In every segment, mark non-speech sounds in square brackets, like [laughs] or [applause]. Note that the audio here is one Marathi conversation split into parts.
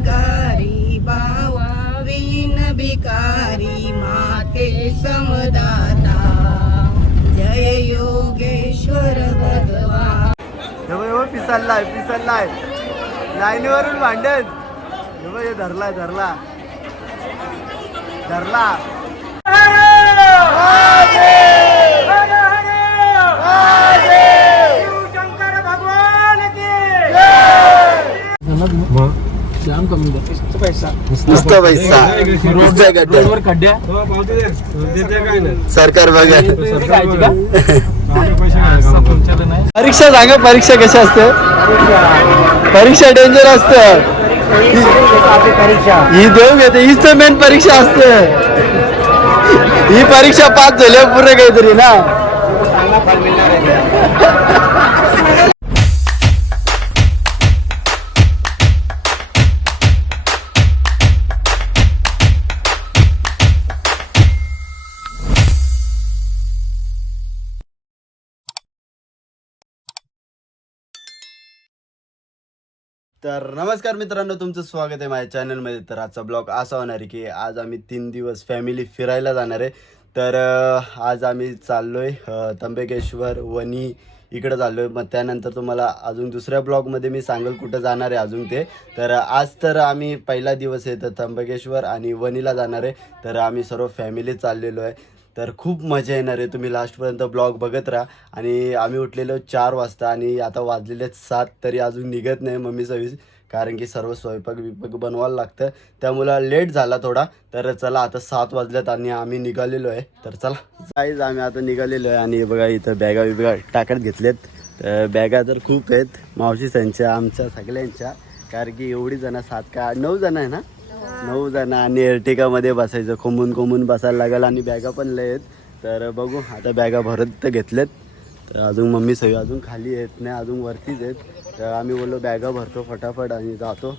भिकारी बावा विन भिकारी माते समदाता। जय योगेश्वर भगवान। पिसललाय पिसललाय लाईनीवरून भांडण. हे हे धरलाय धरला. धरला. नुसतं पैसा. नुसतं गड्डा. सरकार बघा. परीक्षा सांगा परीक्षा कशी असते? परीक्षा डेंजर असते. ही देऊ घेते. हीच तर मेन परीक्षा असते. ही परीक्षा पास झाली पुरे काहीतरी ना. तर नमस्कार मित्रांनो तुमचं स्वागत आहे माझ्या चॅनलमध्ये. तर आजचा ब्लॉग असा होणार आहे की आज आम्ही तीन दिवस फॅमिली फिरायला जाणार आहे. तर आज आम्ही चाललोय आहे त्र्यंबकेश्वर वणी इकडं चाललोय. मग त्यानंतर तुम्हाला अजून दुसऱ्या ब्लॉगमध्ये मी सांगेल कुठं जाणार आहे अजून ते. तर आज तर आम्ही पहिला दिवस आहे तर त्र्यंबकेश्वर आणि वणीला जाणार आहे. तर आम्ही सर्व फॅमिली चाललेलो आहे. तर खूप मजा येणार आहे. तुम्ही लास्टपर्यंत ब्लॉग बघत राहा. आणि आम्ही उठलेलो चार वाजता आणि आता वाजलेले सात तरी अजून निघत नाही मम्मी सव्वीस. कारण की सर्व स्वयंपाक बिपाक बनवायला लागतं. त्यामुळं लेट झाला थोडा. तर चला आता सात वाजल्यात आणि आम्ही निघालेलो आहे. तर चला. काहीच आम्ही आता निघालेलो आहे आणि बघा इथं बॅगा बिबॅगा टाकत घेतलेत. तर बॅगा तर खूप आहेत. मावशी त्यांच्या आमच्या सगळ्यांच्या. कारण की एवढी जण सात का आठ नऊ जण आहे ना? नऊ जण आणि एर्टिकामध्ये बसायचं. कोंबून कोंबून बसायला लागेल आणि बॅगा पण लय आहेत. तर बघू आता बॅगा भरत तर घेतलेत तर अजून मम्मी सगळी अजून खाली येत नाही अजून वरतीच आहेत. तर आम्ही बोललो बॅगा भरतो फटाफट आणि जातो.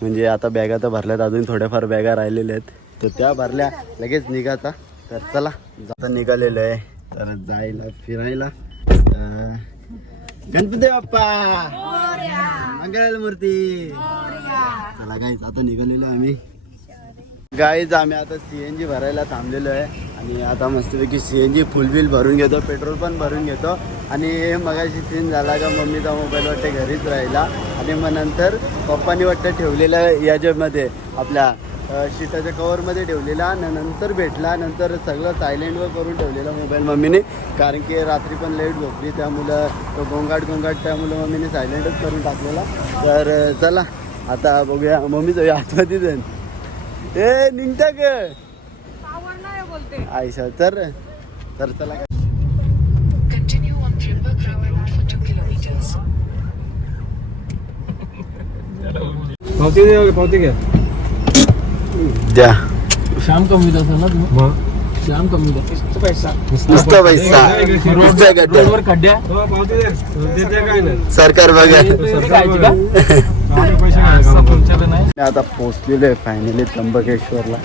म्हणजे आता बॅगा तर भरल्यात अजून थोड्याफार बॅगा राहिलेल्या आहेत. तर त्या भरल्या लगेच निघाचा तर चला जाता निघालेलो आहे. तर जायला फिरायला. गणपती बाप्पा! मंगल मूर्ती! चला गाईज आता निघालेलो आम्ही. गाईज आम्ही आता सीएनजी भरायला थांबलेलो आहे. आणि आता मस्तपैकी सीएनजी फुल बिल भरून घेतो पेट्रोल पण भरून घेतो. आणि मगाशी सीन झाला का मम्मीचा मोबाईल वाटते घरीच राहिला. आणि मग नंतर पप्पानी वाटतं ठेवलेला याच्यामध्ये आपल्या शिटाच्या कवरमध्ये ठेवलेला. नंतर भेटला नंतर सगळं सायलेंटवर करून ठेवलेला मोबाईल मम्मीने. कारण की रात्री पण लेट झोपली त्यामुळं गोंगाट गोंगाट त्यामुळं मम्मीने सायलेंटच करून टाकलेला. तर चला. आता बघूया मम्मीचं आतमध्ये जाईन ए निघता ग. आयशा तर तर चला Continue on Trimbakram Road for 2 kilometers. पावती दे पावती घ्या द्या. श्याम कमी असेल ना तुम्ही श्याम कमी पैसा. नुसतं पैसा. नाही सरकार बघा. [laughs] [laughs] आता पोहोचलेलो आहे फायनली त्र्यंबकेश्वरला.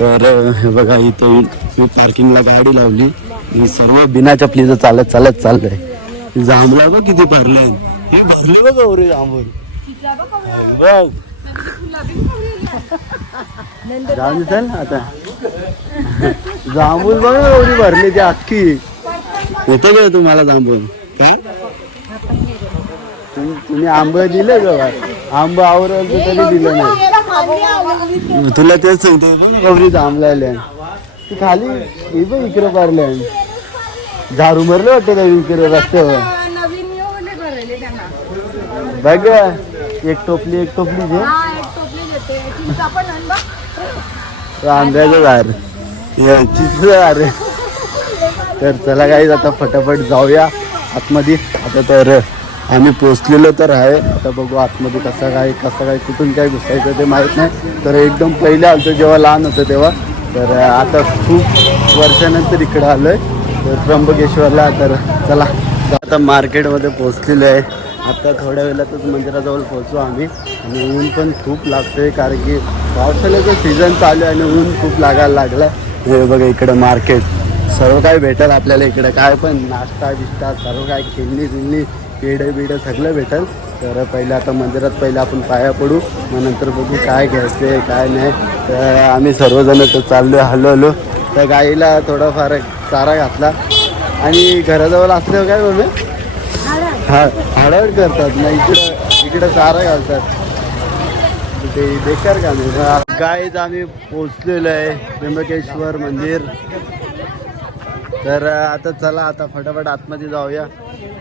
तर हे बघा इथं मी पार्किंगला गाडी लावली. मी सर्व बिना चपलीचं चालत चालत चाललंय. जांभला बघ किती भरलंय. हे भरले बघ गौरी जांभूळ. बघ. जाऊन चल आता? जांभूळ बघ गौरी भरली ती अख्खी. येतं का तुम्हाला जांभूळ? का तुम- तुम्ही आंब दिले का आंब आवरल तर तरी दिलं नाही. तुला तेच सांगते गौरी थांबलाय ती खाली ही बघ इकडे पारल्या झाडू मारले वाटतं का इकडे रस्त्यावर. बघ एक टोपली एक टोपली घे. पण. आंब्याचं झाड. चिंच झाड. तर चला काही आता फटाफट जाऊया. आतमध्ये. आता तर आम्ही पोचलेलो तर आहे. आता बघू आतमध्ये कसं काय कसं काय कुठून काय घुसायचं ते माहीत नाही. तर एकदम पहिले आलतो जेव्हा लहान होतं तेव्हा. तर आता खूप वर्षानंतर इकडं आलो तर त्र्यंबकेश्वरला तर चला. आता मार्केटमध्ये पोचलेलो आहे. आता थोड्या वेळातच मंदिराजवळ पोचू आम्ही. आणि ऊन पण खूप लागतोय कारण की पावसाळ्याचं सीझन चालू आहे आणि ऊन खूप लागायला लागलं हे बघा इकडं मार्केट. सर्व काय भेटेल आपल्याला इकडं. काय पण नाश्ता बिष्टा सर्व काय खेळणी बिळणी पेढे बिडं सगळं भेटेल. तर पहिले आता मंदिरात पहिले आपण पाया पडू. मग नंतर बघू काय घ्यायचं आहे काय नाही. तर आम्ही सर्वजण तर चाललो हलो हलो त्या गाईला थोडाफार चारा घातला. आणि घराजवळ असल्यावर काय बोलू हा हाडावड करतात. ना इकडं इकडं चारा घालतात. ते बेकार का नाही गाईज आम्ही पोचलेलो आहे त्र्यंबकेश्वर मंदिर. तर आता चला आता फटाफट आतमध्ये जाऊया.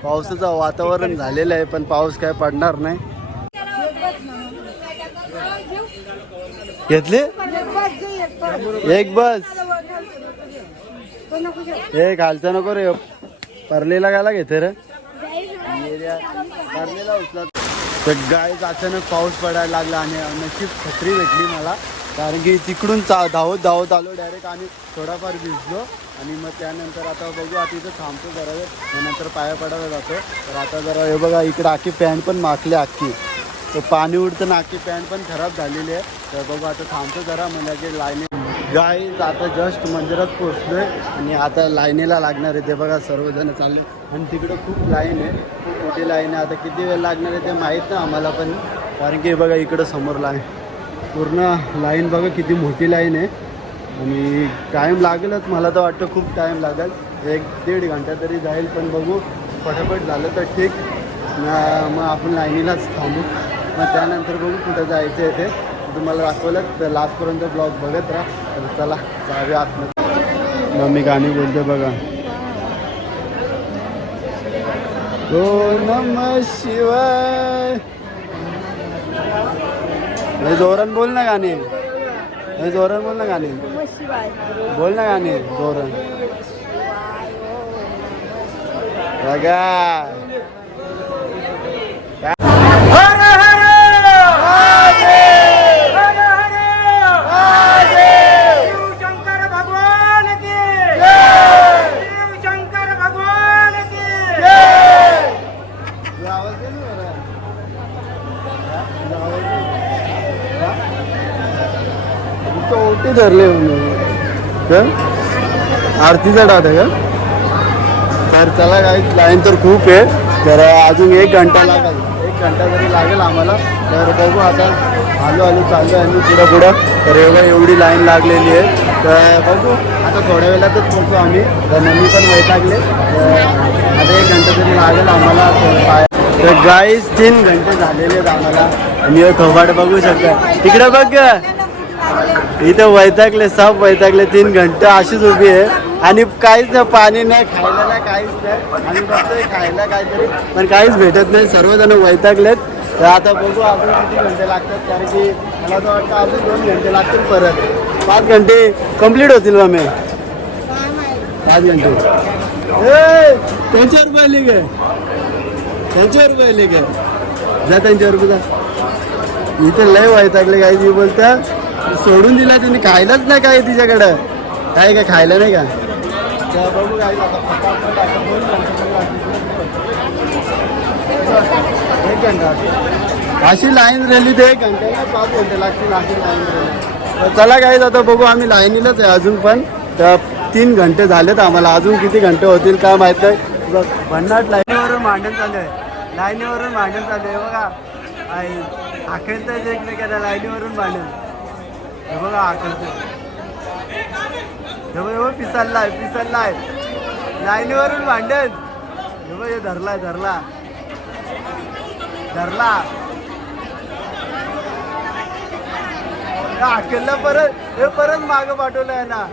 पावसाचं वातावरण झालेलं आहे पण पाऊस काय पडणार नाही. घेतले? एक बस. हे खालचा नको रे. परलेला गायला घेते रे. परलेला उचला तर गायच अचानक पाऊस पडायला लागला आणि नशीब छत्री भेटली मला. कारण की तिकडून चा धावत धावत आलो डायरेक्ट आणि थोडाफार भिजलो. आणि मग त्यानंतर आता बघू आता इथं थांबतो जरा वेळ. मग नंतर पाया पडायला जातो. तर आता जरा हे बघा इकडं आखी पॅन्ट पण माखली अख्खी तर पाणी उडतं आखी पॅन्ट पण खराब झालेली आहे. तर बघू आता थांबतो जरा मग लगेच लाईनी गाई आता जस्ट मंदिरात पोचलोय आणि आता लाईनीला लागणार आहे ते बघा सर्वजण चालले. आणि तिकडं खूप लाईन आहे. खूप मोठी लाईन आहे. आता किती वेळ लागणार आहे ते माहीत नाही आम्हाला पण. कारण की हे बघा इकडं समोर लाईन पूर्ण लाईन बघा किती मोठी लाईन आहे. आणि टाईम लागेलच मला तर वाटतं खूप टाईम लागेल. एक दीड घंटा तरी जाईल पण बघू. पटापट झालं तर ठीक. ना- मग आपण लाईनीलाच थांबू. मग त्यानंतर बघू कुठं जायचं आहे ते. तुम्हाला दाखवलं तर लास्टपर्यंत ब्लॉग बघत राहा. तर चला जावे आतमध्ये मग मी गाणी बोलते बघा. ओ नम शिवाय. जोरण जोरान बोल ना गाणे. हे जोरान बोल ना गाणे. बोल ना गाणे जोरान. बघा शंकर भगवान की शिव शंकर भगवान की तुला आवाज दे ना जरा. हा? तुला आवाज दे. हा? ओटी धरले म्हणून आरतीचा डाट आहे का? तर चला काय लाईन तर खूप आहे. तर अजून एक घंटा लागेल. एक घंटा तरी लागेल आम्हाला. तर बघू आता आलो आलो चाललो आहे आम्ही पुढं पुढं. तर एवढं एवढी लाईन लागलेली आहे. तर बघू आता थोड्या वेळातच पोहोचू आम्ही. तर मम्मी पण वैतागले. आता एक घंटा तरी लागेल आम्हाला. तर गाईस तीन घंटे झालेले आहेत आम्हाला. हे थोबाड बघू शकता. तिकडे बघ. इथं वैतागले सब वैतागले तीन घंटे अशीच उभी आहे. आणि काहीच नाही पाणी नाही खायला नाही काहीच नाही. आणि खायला काहीतरी पण काहीच भेटत नाही. सर्वजण वैतागलेत. तर आता बघू अजून किती घंटे लागतात कारण की मला तर वाटतं अजून दोन घंटे लागतील परत. पाच घंटे कंप्लीट होतील मग मी पाच घंटे. त्यांच्या रुपये लिग आहे गे रुपये लिग आहे जा त्यांच्यावर जा. इथे लय वैतागले काही बोलता. सोडून दिला तिने खायलाच नाही काय तिच्याकडं? काय काय खायला नाही का? बघू काय एक घंटा अशी लाईन राहिली ते एक घंट्याला पाच घंटे लागतील अशी लाईन राहिली चला काय जातं बघू आम्ही लाईनीलाच आहे अजून पण. तर तीन घंटे झालेत आम्हाला. अजून किती घंटे होतील काय माहीत नाही. भन्नाट लाईनीवरून मांडण चालू आहे. लाईनीवरून मांडण चालू आहे बघा. आखळत एकमेकांना लाईनीवरून भांडण. हे बघा आखळत हे पिसललाय हे पिसाललाय पिसाललाय लाईनीवरून भांडण. हे बघ हे धरलाय धरला. धरला. आखलला परत हे परत माग पाठवलंय ना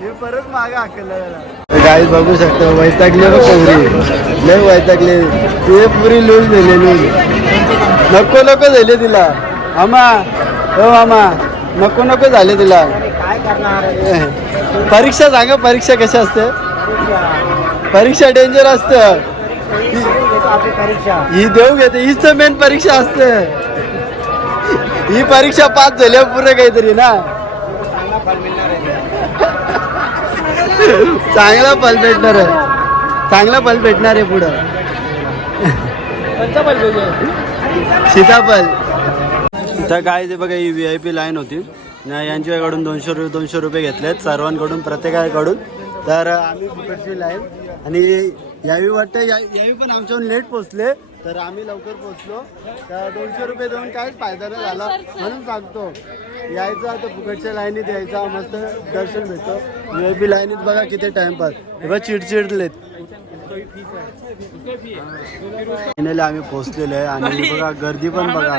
हे परत माग हाकलं गाई बघू शकतो वैतागले ना पोरी. लय वैतागले. ते पुरी लूज दिलेली नको नको झाले तिला. आमा हो आमा नको नको झाले तिला. काय करणार? परीक्षा सांगा परीक्षा कशी असते? परीक्षा. डेंजर असतं. ही देऊ घेते हीच मेन परीक्षा असते. ही परीक्षा पास झाल्या पुरे काहीतरी ना? चांगला फल भेटणार आहे. चांगला फल भेटणार आहे पुढं. कोणता फल पाहिजे सीताफळ. तर काय ते बघा ही व्ही आय पी लाईन होती. यांच्याकडून दोनशे रुपये दोनशे रुपये घेतलेत सर्वांकडून प्रत्येकाकडून. तर आम्ही फुकटची लाईन आणि यावी वाटतं या- यावी पण आमच्याहून लेट पोचले. तर आम्ही लवकर पोचलो. तर दोनशे रुपये देऊन काहीच फायदा नाही झाला. म्हणून सांगतो यायचं आता फुकटच्या लाईनीत यायचा. मस्त दर्शन भेटतो. व्ही पी लाईनीत बघा किती टाइमपास बघा चिडचिडलेत. फायनली आम्ही पोहोचलेलो आहे आणि बघा गर्दी पण बघा.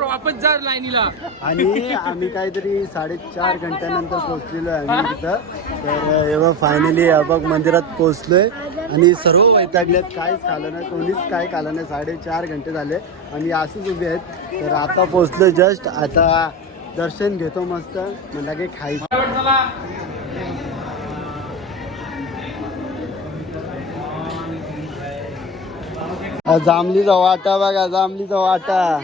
वापस जा लाईनीला. आणि आम्ही काहीतरी साडेचार घंट्यानंतर पोहोचलेलो आहे आम्ही तिथं तर बघ फायनली बघ मंदिरात पोहोचलोय. आणि सर्व वैतागलेत काहीच खाल्लं नाही कोणीच काय खाल्लं नाही. साडेचार घंटे झाले आणि असेच उभे आहेत. तर आता पोहोचलो जस्ट आता दर्शन घेतो मस्त. म्हणला की खायचं. जांभलीचा वाटा बघा जांभलीचा वाटा.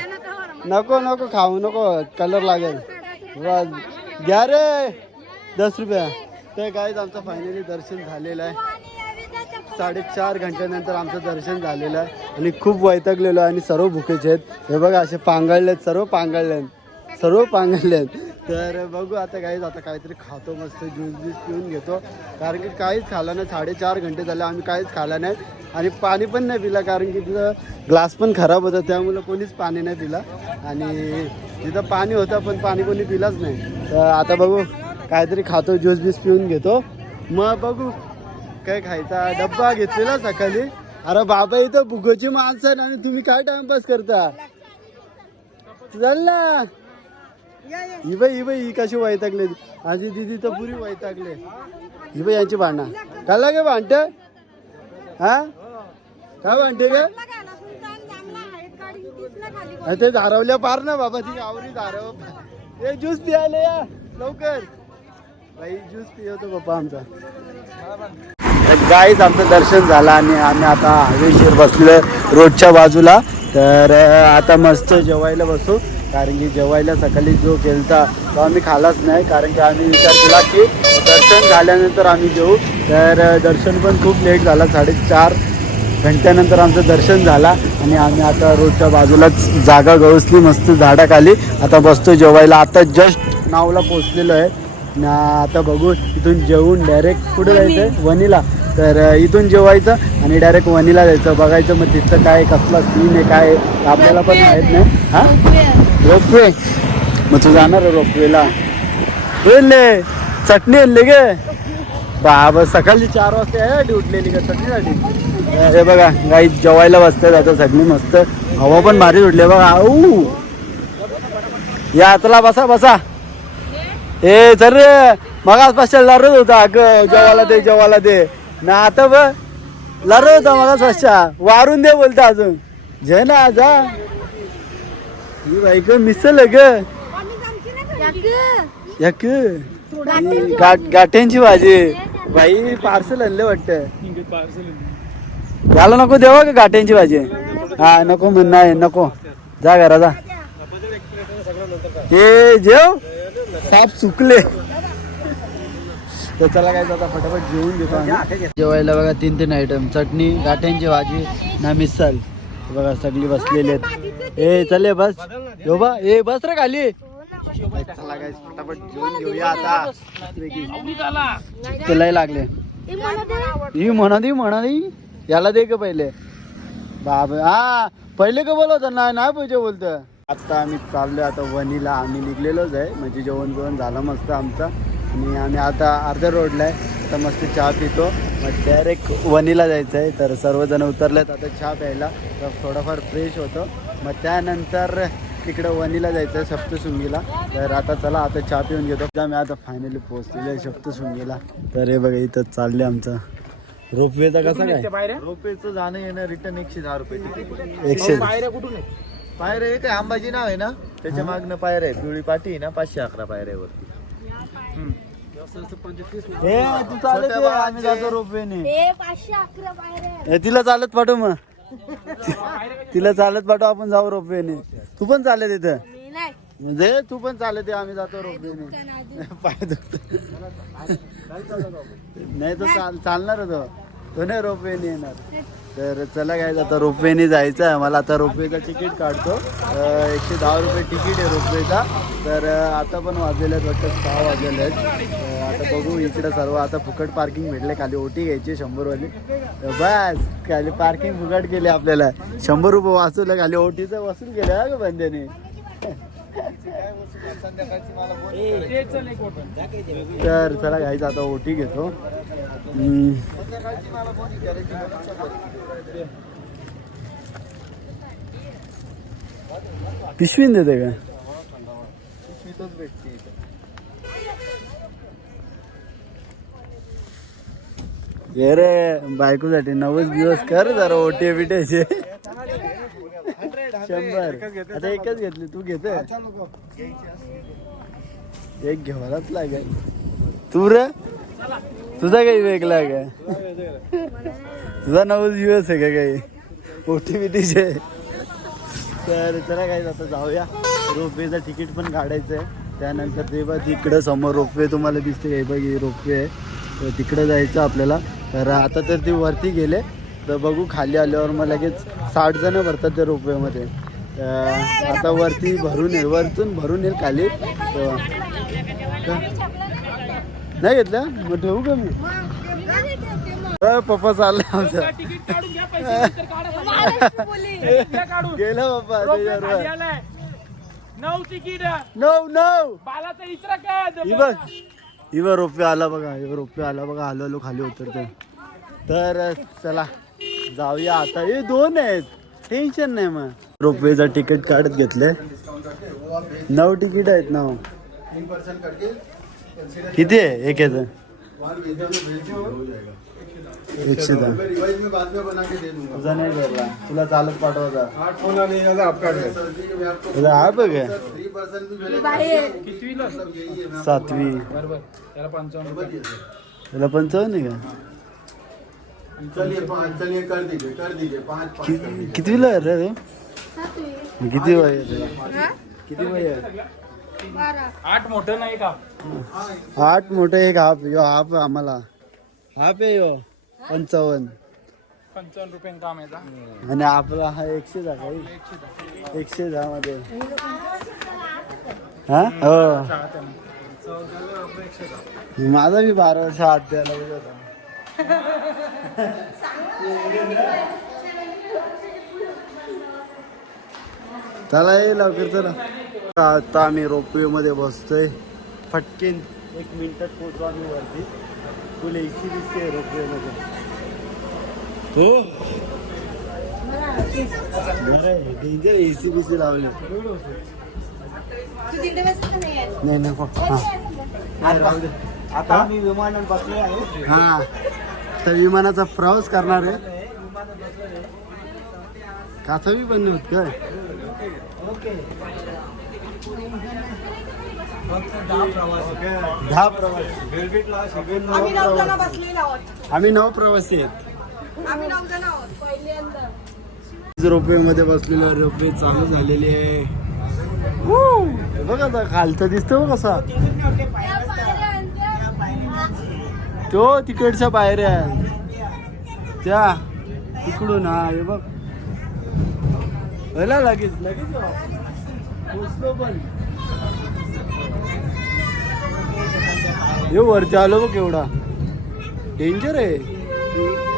नको नको खाऊ नको कलर लागेल. घ्या रे. दस रुपया. ते काय आमचं फायनली दर्शन झालेलं आहे. साडेचार घंट्यानंतर आमचं दर्शन झालेलं आहे. आणि खूप वैतागलेलो आहे आणि सर्व भुकेचे आहेत. हे बघा असे पांगळलेत सर्व पांगळले आहेत सर्व पांगळले तर बघू आता काहीच आता काहीतरी खातो मस्त ज्यूस बीस पिऊन घेतो. कारण की काहीच खाल्लं नाही साडेचार घंटे झाले आम्ही काहीच खाल्लं नाही. आणि पाणी पण नाही पिलं कारण की तिथं ग्लास पण खराब होता त्यामुळं कोणीच पाणी नाही पिलं. आणि तिथं पाणी होतं पण पाणी कोणी पिलंच नाही. तर आता बघू काहीतरी खातो ज्यूस बीस पिऊन घेतो. मग बघू काय खायचा? डब्बा घेतलेला सकाळी. अरे बाबा इथं भुगोची माणसं आणि तुम्ही काय टाइमपास करता? चल ना. ही इव ही कशी वैतागले? आजी दिदी तर पुरी वैतागले. ही यांची भांडणं. काय लागे भांडत हा? काय भांडते ग? ते धारवल्या पार ना बाबा ती आवरी धारव ए ज्यूस पियाले या लवकर. बाई ज्यूस पियवतो बाबा आमचा. गाईच आमचं दर्शन झालं आणि आम्ही आता हवेशीर बसलो रोडच्या बाजूला. तर आता मस्त जेवायला बसू. कारण की जेवायला सकाळी जो केलता तो आम्ही खालाच नाही. कारण की आम्ही विचार केला की दर्शन झाल्यानंतर आम्ही जेऊ. तर दर्शन पण खूप लेट झाला. साडेचार घंट्यानंतर आमचं दर्शन झाला आणि आम्ही आता रोडच्या बाजूलाच जागा गवसली मस्त झाडाखाली. आता बसतो जेवायला. आता जस्ट नावला पोचलेलो आहे. ना आता बघू इथून जेवून डायरेक्ट कुठे जायचं वनीला तर इथून जेवायचं आणि डायरेक्ट वनीला जायचं. बघायचं मग तिथं काय कसला सीन आहे काय आपल्याला पण माहीत नाही. हा? रोपवे. मग तू जाणार रोपवेला. ले चटणी आणली गे. बाबा सकाळची चार वाजता आहे उठलेली का चटणीसाठी अरे बघा गाई जेवायला बसतात आता चटणी मस्त. हवा पण भारी उठली बघा. आऊ या आतला बसा बसा. ए चल रे. मगाच पाचशे लढत होता. अग जेवायला दे जेवायला दे. ना आता ब लढत होता मगाच पाचशा वारून दे बोलता अजून. जे ना जा. ही बाईक मिसल ग. यक. गाठ गाठ्यांची भाजी बाई पार्सल आणले वाटतं. याला नको देवा का गाठ्यांची भाजी हा नको म्हण नाही नको. जा घरा जा. हे जेव. साप चुकले तर चला काय आता फटाफट जेवून घेतो. जेवायला बघा तीन तीन आयटम चटणी गाठ्यांची भाजी ना मिसल बघा सगळी बसलेली आहेत. ए चले बस. यो बा ए बस रे खाली. चला फटाफट घेऊया आता. तुलाही लागले. ही म्हणा दी म्हणा दी याला दे का पहिले. बाबा हा पहिले का बोलवत? नाही नाही पाहिजे बोलत. आता आम्ही चाललोय आता वनीला आम्ही निघलेलोच आहे. म्हणजे जेवण बिवण झालं मस्त आमचं. आणि आम्ही आता अर्ध्या रोडला आहे. आता मस्त चहा पितो. मग डायरेक्ट वनीला जायचं आहे तर सर्वजण उतरलेत. आता चहा प्यायला. तर थोडंफार फ्रेश होतो. मग त्यानंतर तिकडं वनीला जायचं आहे सप्तशृंगीला. तर आता चला आता चहा पिऊन घेतो. आम्ही आता फायनली पोहोचलेलो आहे सप्तशृंगीला. तर हे बघा इथं चालले आमचं. रोपवेचा कसा काय? रोपेचं जाणं येणं रिटर्न एकशे दहा रुपये तिकीट एकशे कुठून पायऱ्या एक आहे अंबाजी नाव आहे ना? त्याच्या मागनं पायऱ्या आहेत. पिवळी आहे ना पाचशे अकरा पायऱ्यावरती. तिला चालत पाठव मग. [laughs] तिला चालत पाठव आपण जाऊ रोपवेने. तू पण मी नाही. म्हणजे तू पण चालत ये आम्ही जातो रोपवेने. पाय दुखत नाही तो चाल चालणार तो तो नाही रोपवेने येणार. तर चला काय आता रोपवेने जायचं आहे. मला आता रोपवेचा तिकीट काढतो. एकशे दहा रुपये तिकीट आहे रोपवेचा. तर आता पण वाजलेले आहेत वाटतं सहा वाजलेले आहेत. आता बघू इकडं सर्व. आता फुकट पार्किंग भेटले खाली ओटी घ्यायची शंभरवाली. तर बस खाली पार्किंग फुकट केली आपल्याला. शंभर रुपये वाचवलं खाली ओटीचं वसूल केलं हा ग बंद्याने. तर चला घ्यायचं आता ओटी घेतो. पिशवीन देते का? ये रे बायकोसाठी नव्वद दिवस कर जरा ओटी बिट्याचे शंभर. आता एकच घेतली तू घेते? एक घ्यावाच लागेल. तू रे? तुझा काही वेगळा काय? तुझा नवच दिवस आहे का काही? ओटी आहे तर चला काय आता जाऊया. रोपवेचं तिकीट पण काढायचं आहे. त्यानंतर ते बघ तिकडं समोर रोपवे तुम्हाला दिसते. हे बघ हे रोपवे आहे. तर तिकडं जायचं आपल्याला. तर आता तर ते वरती गेले. तर बघू खाली आल्यावर मग लगेच साठ जण भरतात त्या रोपवेमध्ये. आता वरती भरून येईल. वरतून भरून येईल खाली. तर नाही घेतलं मग ठेवू का मी? पप्पा चाललाय आमचा गेला पप्पा नऊ तिकीट. नऊ नऊ. बालाचा इचरा काय? बघ बघ रोपवे आला बघा बघ रोपवे आला बघा आलो आलो खाली उतरते तर चला जाऊया आता. हे दोन आहेत. टेन्शन नाही मग. रोपवेचं तिकीट काढत घेतले नऊ तिकीट आहेत नऊ. किती आहे? एक याचं. एकशे दहा. तुझा नाही भरला तुला चालत पाठवायचा. तुला हा बघ. सातवी. बरोबर त्याला पंचावन्न तुला पंचावन्न का? चलिए पाँच चलिए कर दीजिए कर दीजिए पाँच पाँच कि- कितवीला आहे रे तू? किती वय आहे? तुझं? किती वय आहे? आठ मोठं नाही का? आठ मोठे एक हाफ यो हाफ आम्हाला. हाफ आहे यो पंचावन्न. पंचावन्न रुपये काम याचा आणि आपला हा एकशे दहा काही एकशे दहा मध्ये. हा? हो. माझा मी बारा वर्ष हात द्यायला गेलो होता. चला ये लवकर चला. आता आम्ही रोपवे मध्ये बसतोय. फटकेन एक मिनिटात पोहोचू आम्ही वरती. फुल एसी दिसते रोपवे मध्ये हो? डेंजर एसी बीसी लावले नाही? नको हा. आता आम्ही विमानात बसलो आहे. हा. तर विमानाचा प्रवास करणार आहे. काचावी पण होत काय? दहा प्रवासी. आम्ही नऊ जण बसलेलो आहोत. आम्ही नऊ प्रवासी आहेत. आम्ही नऊ जण आहोत पहिल्यांदा रोपवे मध्ये बसलेले रोपवे चालू झालेले आहे. Woo! हे बघ आता खालचं दिसतो बघ कसा तो तिकडच्या पायऱ्या त्या तिकडून हा हे बघ. होला लगेच लगेच पोचलो पण. हे वरती आलो बघ एवढा. डेंजर आहे.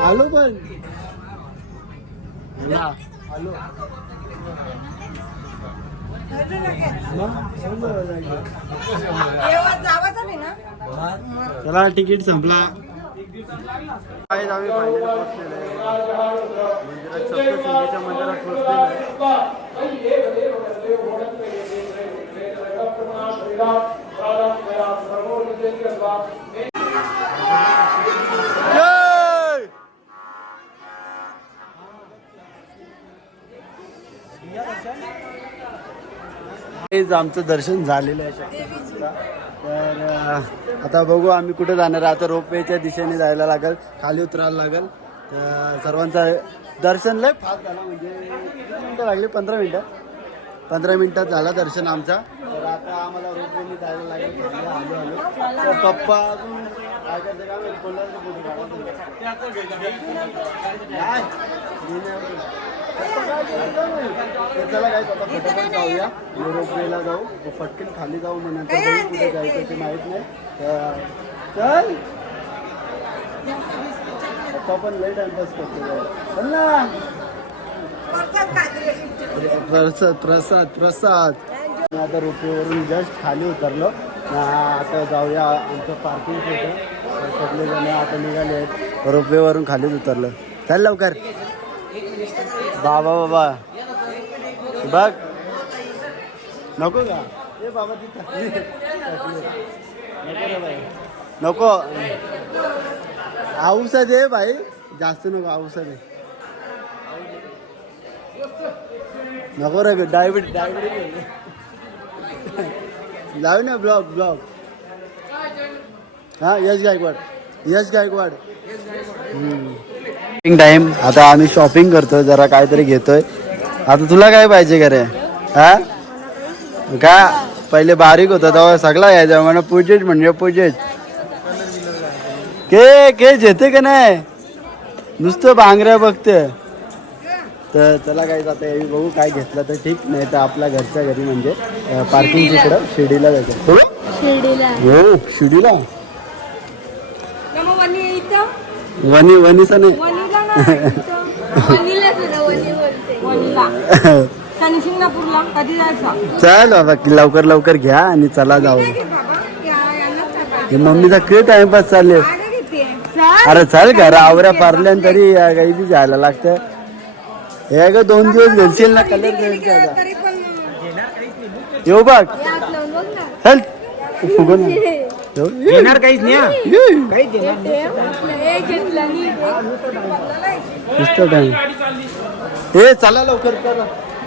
आलो पण. हा, आलो. जावाचं नाही ना? चला तिकीट संपला. आज आम्ही फायनल पोहोचलेलो आहे. मंदिरात मंदिरात पोहोचलेलो आहे. हेच आमचं दर्शन झालेलं आहे. तर आता बघू आम्ही कुठे जाणार आहे. आता रोपवेच्या दिशेने जायला लागेल. खाली उतरायला लागेल. तर सर्वांचं दर्शन लय फास्ट झालं. म्हणजे किती मिनटं लागली? पंधरा मिनटं. पंधरा मिनटात झालं दर्शन आमचा. तर आता आम्हाला रोपवेने जायला लागेल. आलो आलो तर पप्पा अजून काय करते काय माहिती, कोणाला तरी काय? आता फटाफट जाऊया. रोपवेला जाऊ. फटकन खाली जाऊ मग नंतर कुठे जायचं ते माहीत नाही. चल. पप्पा पण लई टाइमपास करतो चल ना. प्रसाद प्रसाद प्रसाद. आता रोपवेवरून जस्ट खाली उतरलो. आता जाऊया आमचं पार्किंग होतं सगळे जण आता निघाले आहेत. रोपवेवरून खालीच उतरलं चल लवकर. बाबा बाबा. बघ. नको का? बाबा नको. नको औषध दे भाई. जास्त नको औषध दे नको रे डायबिटीस डायबिटीस लाव ना ब्लॉग ब्लॉग. हा यश गायकवाड यश गायकवाड. शॉपिंग टाइम आता आम्ही शॉपिंग करतोय जरा काहीतरी घेतोय. आता तुला काय पाहिजे का रे हा? का? पहिले बारीक होता तेव्हा सगळा यायचा. म्हणा पूजेच म्हणजे पूजेच. के के जेते का नाही? नुसतं बांगऱ्या बघते. तर चला काय आता हे बघू काय घेतलं तर ठीक. नाही तर आपल्या घरच्या घरी म्हणजे पार्किंग तिकडं शिर्डीला जायचं. हो? शिर्डीला. वनी वनी वनीचा नाही. [laughs] [laughs] चल बाबा की लवकर लवकर घ्या आणि चला जाऊ मम्मीचा किती टाइमपास चालले. अरे चल. घर आवऱ्या पारल्यान तरी या काही बी जायला लागतं. हे ग दोन दिवस घालशील ना कलर घ्यायचा. पण. येऊ बघ. चल. फुगो [laughs] येणार काहीच नाही हा. ये. काहीच देणार नाही. हे घेतलं नी. हे नुसतं टाइम हे चला लवकर चला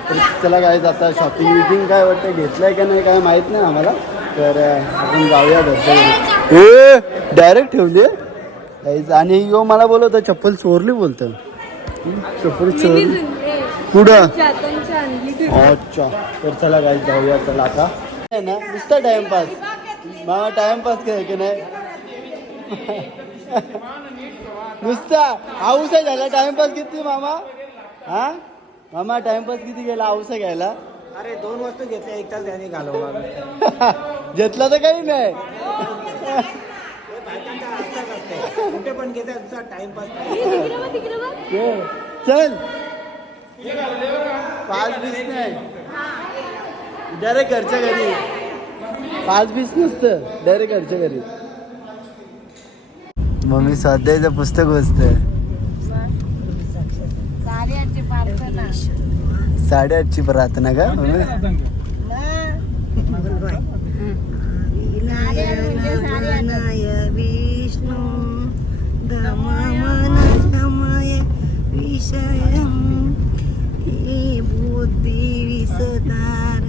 तर चला काय आता शॉपिंग विपिंग काय वाटतं घेतलंय का नाही काय माहीत नाही आम्हाला तर अं, आपण जाऊया घरच्या घरी. ए डायरेक्ट ठेवली काहीच आणि यो मला बोलवतो चप्पल चोरली बोलतो हं, चप्पल चोरली हे. कुठं. अच्छा तर चला काय जाऊया चला आता आहे ना नुसता टाइमपास मामा टाइमपास काय की नाही? नुसता आऊसा घ्यायला टाइमपास किती मामा? हा? मामा टाइमपास किती गेला? आऊसा घ्यायला? अरे दोन वस्तू घेतल्या. एक तास त्याने घालवला घेतला तर काही नाही. कुठे पण घेतात टाइमपास चल. पाच बीस नाही. डायरेक्ट घरच्या घरी. पाच बीस नसतं डायरेक्ट घरच्या घरी. मम्मी स्वाध्यायचं पुस्तक वाचत. साडेआठची प्रार्थना. का विष्णू विषयं बुद्धी विसतार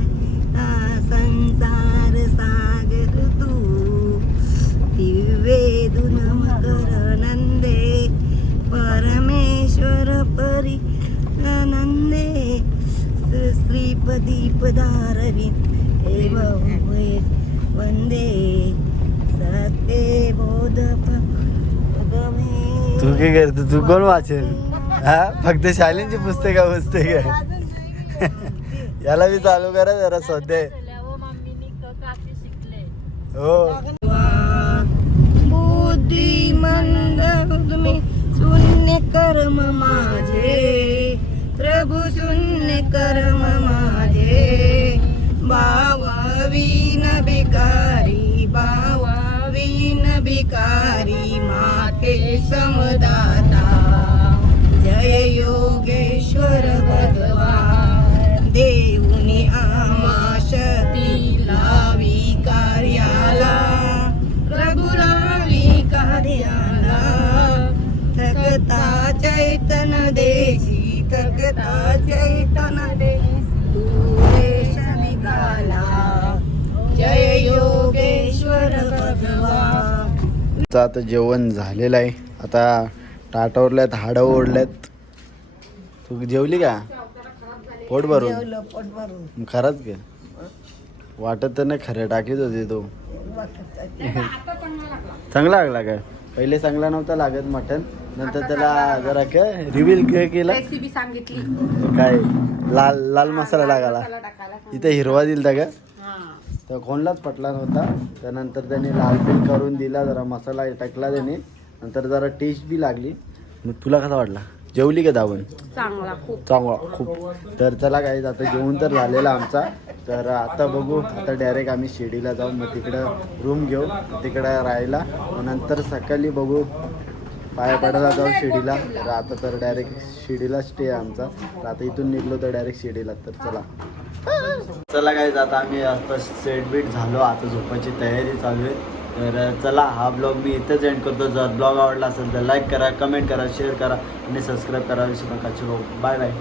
हा संसार श्रीपदी पदारवी एवं वंदे सत्ये बोध तू काय करतो? तू कोण वाचेल? हा? फक्त शालेंची पुस्तकं पुस्तक. आहे याला बी चालू करा जरा स्वाध्याय हो. बुद्धिमंद तुम्ही शून्य कर्म माझे. प्रभू शून्य कर्म माझे बावावीन भिकारी बावावीन भिकारी माते समदाता. जय योगे आमचं आता जेवण झालेलं आहे. आता टाटा ओढल्यात हाडं ओढल्यात तू जेवली का? पोट भरून? पोट भरून. खरंच का? वाटत तर नाही खरं टाकीत होते तो. चांगला लागला काय पहिले चांगला नव्हता लागत मटन नंतर त्याला जरा काय रिव्हील केला? रेसिपी सांगितली. काय? लाल लाल मसाला टाकायला. इथे हिरवा दिलता का? तर कोणलाच पटला नव्हता. त्यानंतर त्याने लाल बिल करून दिला जरा मसाला टाकला त्याने. नंतर जरा टेस्ट बी लागली. मग तुला कसा वाटला? जेवली का दावण चांगला खूप. चांगला खूप. तर चला काही आता जेवण तर झालेला आमचा. तर आता बघू आता डायरेक्ट आम्ही शिर्डीला जाऊ. मग तिकडं रूम घेऊ तिकडं राहायला. मग नंतर सकाळी बघू. पाया पडायला जाऊ शिर्डीला तर आता तर डायरेक्ट शिर्डीला स्टे आमचा. तर आता इथून निघलो तर डायरेक्ट शिर्डीला तर चला. चला काय आता आम्ही आता सेट बीट झालो. आता झोपायची तयारी चालू आहे. तर चला हा ब्लॉग मी इथेच एंड करतो. जर ब्लॉग आवडला असेल तर लाईक करा कमेंट करा शेअर करा आणि सबस्क्राईब करा. विसरू नका. चलो बाय बाय